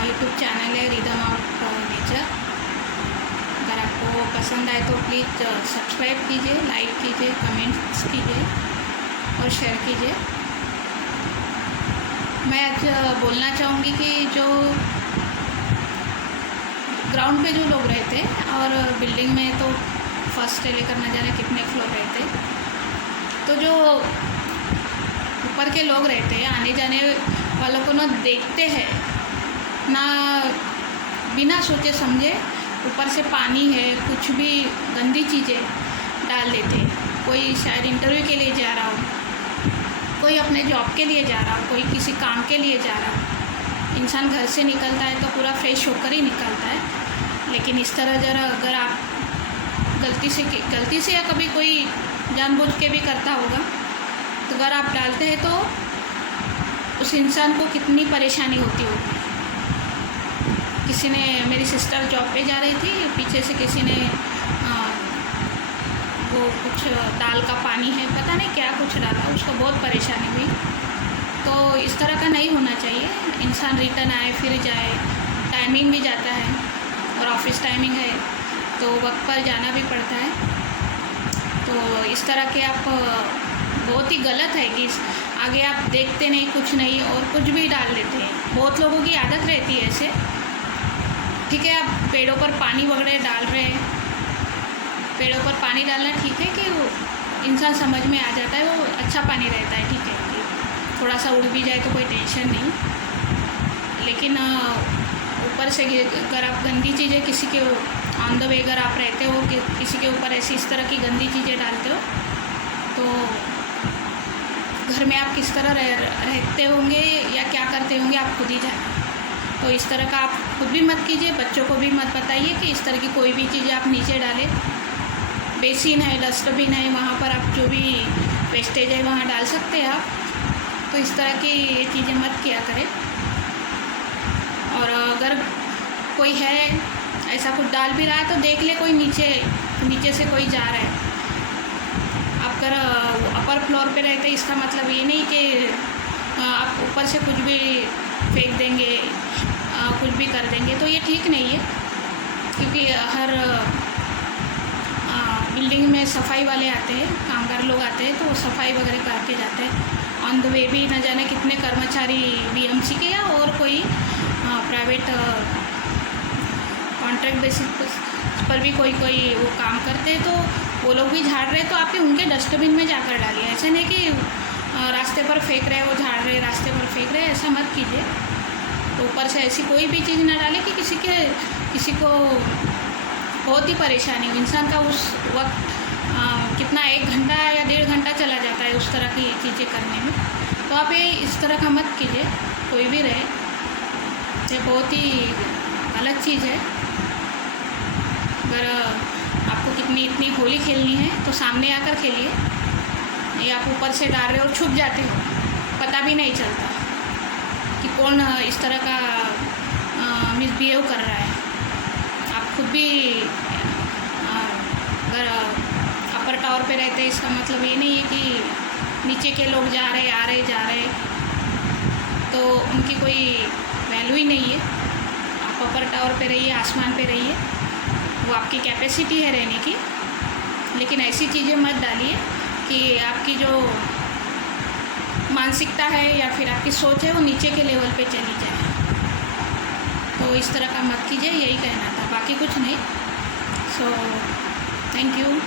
YouTube channel है rhythm of nature. अगर आपको पसंद आए तो प्लीज़ सब्सक्राइब कीजिए, लाइक कीजिए, कमेंट्स कीजिए और शेयर कीजिए। मैं आज बोलना चाहूँगी कि जो ग्राउंड पे जो लोग रहते हैं और बिल्डिंग में तो फर्स्ट से लेकर न जाने कितने फ्लोर रहते हैं, तो जो ऊपर के लोग रहते हैं आने जाने वालों को ना देखते हैं ना, बिना सोचे समझे ऊपर से पानी है कुछ भी गंदी चीज़ें डाल देते हैं। कोई शायद इंटरव्यू के लिए जा रहा हो, कोई अपने जॉब के लिए जा रहा हो, कोई किसी काम के लिए जा रहा हो। इंसान घर से निकलता है तो पूरा फ्रेश होकर ही निकलता है, लेकिन इस तरह जरा अगर आप गलती से या कभी कोई जानबूझ के भी करता होगा तो अगर आप डालते हैं तो उस इंसान को कितनी परेशानी होती होगी। किसी ने, मेरी सिस्टर जॉब पे जा रही थी, पीछे से किसी ने वो कुछ दाल का पानी है पता नहीं क्या कुछ डाला, उसको बहुत परेशानी हुई। तो इस तरह का नहीं होना चाहिए। इंसान रिटर्न आए फिर जाए, टाइमिंग भी जाता है और ऑफिस टाइमिंग है तो वक्त पर जाना भी पड़ता है। तो इस तरह के आप बहुत ही गलत है कि आगे आप देखते नहीं, कुछ नहीं और कुछ भी डाल देते हैं। बहुत लोगों की आदत रहती है ऐसे। ठीक है, आप पेड़ों पर पानी वगैरह डाल रहे हैं, पेड़ों पर पानी डालना ठीक है कि वो इंसान समझ में आ जाता है, वो अच्छा पानी रहता है, ठीक है कि थोड़ा सा उड़ भी जाए तो कोई टेंशन नहीं। लेकिन ऊपर से अगर आप गंदी चीज़ें किसी के ऑन द वे अगर आप रहते हो कि किसी के ऊपर ऐसी इस तरह की गंदी चीज़ें डालते हो तो घर में आप किस तरह रहते होंगे या क्या करते होंगे आप खुद ही जाने। तो इस तरह का आप खुद भी मत कीजिए, बच्चों को भी मत बताइए कि इस तरह की कोई भी चीज़ें आप नीचे डालें। बेसिन है, डस्टबिन है, वहाँ पर आप जो भी वेस्टेज है वहाँ डाल सकते हैं आप। तो इस तरह की ये चीज़ें मत किया करें। और अगर कोई है ऐसा कुछ डाल भी रहा है तो देख ले, कोई नीचे से कोई जा रहा है। आप अगर अपर फ्लोर पे रहते इसका मतलब ये नहीं कि आप ऊपर से कुछ भी फेंक देंगे, कुछ भी कर देंगे, तो ये ठीक नहीं है। क्योंकि हर बिल्डिंग में सफाई वाले आते हैं, कामगार लोग आते हैं, तो वो सफाई वगैरह करके जाते हैं। ऑन द वे भी न जाने कितने कर्मचारी बीएमसी के या और कोई प्राइवेट कॉन्ट्रैक्ट बेसिस पर भी कोई वो काम करते हैं, तो वो लोग भी झाड़ रहे हैं तो आप उनके डस्टबिन में जाकर डालिए। ऐसे नहीं कि रास्ते पर फेंक रहे, वो झाड़ रहे रास्ते पर फेंक रहे, ऐसा मत कीजिए। तो ऊपर से ऐसी कोई भी चीज़ ना डालें कि किसी को बहुत ही परेशानी हो। इंसान का उस वक्त कितना 1 घंटा या 1.5 घंटा चला जाता है उस तरह की चीज़ें करने में। तो आप ये इस तरह का मत कीजिए, कोई भी रहे। ये बहुत ही गलत चीज़ है। अगर आपको इतनी होली खेलनी है तो सामने आकर खेलिए। ये आप ऊपर से डाल रहे हो, छुप जाते हो, पता भी नहीं चलता कि कौन इस तरह का मिसबिहेव कर रहा है। आप खुद भी अगर अपर टावर पे रहते हैं इसका मतलब ये नहीं है कि नीचे के लोग जा रहे आ रहे जा रहे तो उनकी कोई वैल्यू ही नहीं है। आप अपर टावर पे रहिए, आसमान पे रहिए, वो आपकी कैपेसिटी है रहने की। लेकिन ऐसी चीज़ें मत डालिए कि आपकी जो मानसिकता है या फिर आपकी सोच है वो नीचे के लेवल पे चली जाए। तो इस तरह का मत कीजिए, यही कहना था, बाकी कुछ नहीं। So thank you.